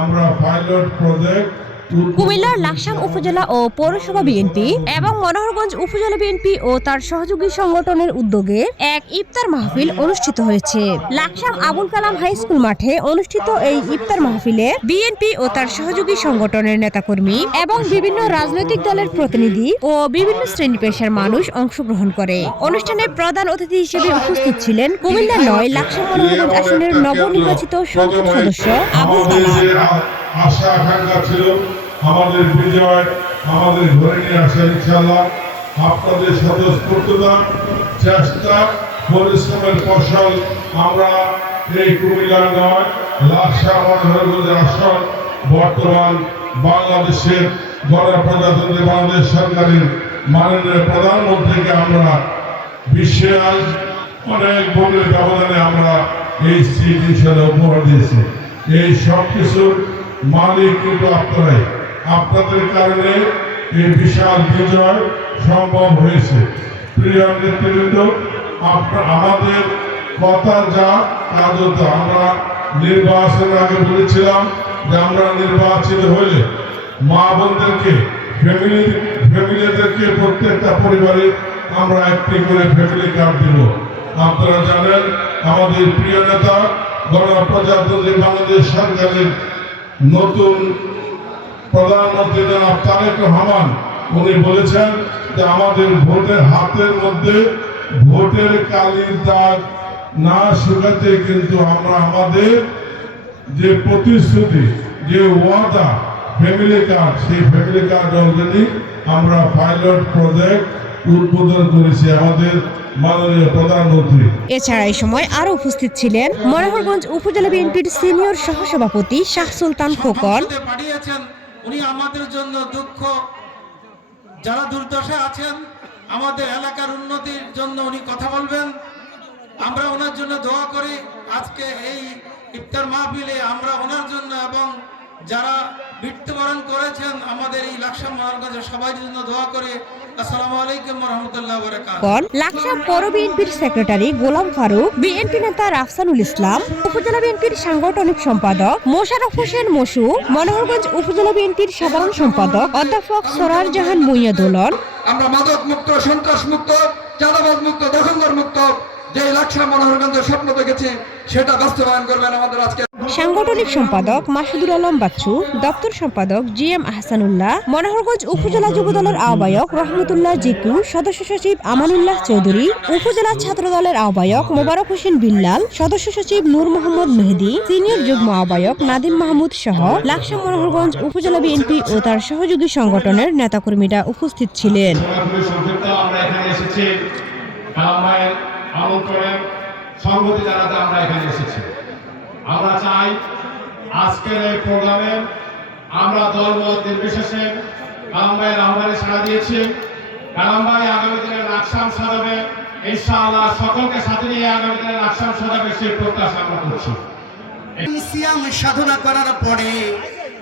আমরা pilot project কুমিল্লার লাকসাম উপজেলা ও পৌরসভা বিএনপি এবং মনোহরগঞ্জ উপজেলা বিএনপি ও তার সহযোগী সংগঠনের উদ্যোগে এক ইফতার মাহফিল অনুষ্ঠিত হয়েছে। লাকসাম আবুল কালাম হাই স্কুল মাঠে অনুষ্ঠিত এই ইফতার মাহফিলে বিএনপি ও তার সহযোগী সংগঠনের নেতাকর্মী এবং বিভিন্ন রাজনৈতিক দলের প্রতিনিধি ও বিভিন্ন শ্রেণী পেশার মানুষ অংশগ্রহণ করে। অনুষ্ঠানে প্রধান অতিথি হিসেবে উপস্থিত ছিলেন কুমিল্লা ৯ লাকসাম মনোহরগঞ্জ আসনের নবনির্বাচিত সংসদ সদস্য আবুল কালাম। আশা আকাঙ্ক্ষা ছিল আমাদের বিজয় আমাদের ঘরে নিয়ে আসা ইনশাআল্লাহ আপনাদের স্বতঃস্ফূর্ততা চেষ্টা পরিশ্রমের ফসল আমরা এই কুমিল্লা ৯ লাকসাম মনোহরগঞ্জ আসন বর্তমান বাংলাদেশের গণপ্রজাতন্ত্রী বাংলাদেশ সরকারের মাননীয় প্রধানমন্ত্রীকে আমরা বিশাল অনেক ভোটের ব্যবধানে আমরা এই সিট হিসেবে উপহার দিয়েছি। এই সব কিছুর মালিক কিন্তু আপনারাই, আপনাদের কারণে এই বিশাল বিজয় সম্ভব হয়েছে। প্রিয় নেতৃবৃন্দ, আমাদের কথা যা কাজ হতো। আমরা নির্বাচনের আগে বলেছিলাম যে আমরা নির্বাচিত হলে মা বোনদেরকে ফ্যামিলিদেরকে প্রত্যেকটা পরিবারে আমরা একটি করে ফ্যামিলি কার্ড দিব। আপনারা জানেন আমাদের প্রিয় নেতা গণপ্রজাতন্ত্রী বাংলাদেশ সরকারের নতুন প্রধানমন্ত্রী জনাব তারেক রহমান উনি বলেছেন যে আমাদের ভোটের হাতের মধ্যে ভোটের কালির দাগ না শুকাতে কিন্তু আমরা আমাদের যে প্রতিশ্রুতি যে ওয়াদা ফ্যামিলি কার্ড সেই ফ্যামিলি কার্ড অলরেডি আমরা পাইলট প্রজেক্ট উদ্বোধন করেছি আমাদের মাননীয় প্রধানমন্ত্রী। এছাড়া এই সময় আরো উপস্থিত ছিলেন মনোহরগঞ্জ উপজেলা বিএনপির সিনিয়র সহসভাপতি শাহ সুলতান খোকন। উনি আমাদের জন্য দুঃখ যারা দুর্দশা আছেন আমাদের এলাকার উন্নতির জন্য উনি কথা বলবেন, আমরা ওনার জন্য দোয়া করি। আজকে এই ইফতার মাহফিলে আমরা ওনার জন্য এবং যারা মৃত্যুবরণ করেছেন আমাদের এই লাকসাম মনোহরগঞ্জের সবাই জন্য দোয়া করে। আসসালামু আলাইকুম ওয়া রাহমাতুল্লাহি ওয়া বারাকাতুহু। লাকসাম পৌর বিএনপির সেক্রেটারি গোলাম ফারুক, বিএনপি নেতা রাফসানুল ইসলাম, উপজেলা বিএনপির সাংগঠনিক সম্পাদক মোশাররফ হোসেন মশু, মনোহরগঞ্জ উপজেলা বিএনপির সাধারণ সম্পাদক অধ্যাপক সরার জাহান মুইয়া দোলন, আমরা মাদক মুক্ত, সন্ত্রাস মুক্ত, চাঁদাবাজ মুক্ত, দখলদার মুক্ত যে লাকসাম মনোহরগঞ্জের স্বপ্ন দেখেছি সেটা বাস্তবায়ন করবেন আমাদের আজকে সাংগঠনিক সম্পাদক মাসুদুল আলম বাচ্চু, দপ্তর সম্পাদক জিএম আহসানুল্লাহ, মনোহরগঞ্জ উপজেলা যুবদলের আহ্বায়ক রহমতুল্লাহ জিকু, সদস্য সচিব আমানুল্লাহ চৌধুরী, উপজেলা ছাত্র দলের আহ্বায়ক মোবারক হোসেন বিল্লাল, সদস্য সচিব নূর মোহাম্মদ মেহেদি, সিনিয়র যুগ্ম আহ্বায়ক নাদিম মাহমুদ সহ লাকসাম মনোহরগঞ্জ উপজেলা বিএনপি ও তার সহযোগী সংগঠনের নেতাকর্মীরা উপস্থিত ছিলেন। সংগতি জানাতে আমরা এখানে এসেছি। আমরা চাই আজকের এই প্রোগ্রামে আমরা দলমত নির্বিশেষে কালাম ভাইয়ের আহ্বানে সাড়া দিয়েছি। কালাম ভাই আগামী দিনে লাকসাম সাজাবে ইনশাআল্লাহ, সকলকে সাথে নিয়ে আগামী দিনে লাকসাম সাজাবে সেই প্রত্যাশা আমরা করছি। সিয়াম সাধনা করার পরে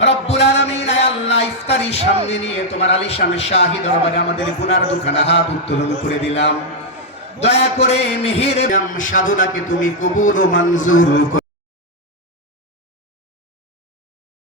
রব্বুল আলামিন আল্লাহ ইফতারির সামনে নিয়ে তোমার আলিশান শাহী দরবারে আমাদের গুনার দুখানা হাত উত্তোলন করে দিলাম। দয়া করে মেহের সাধনাকে তুমি কবুল ও মঞ্জুর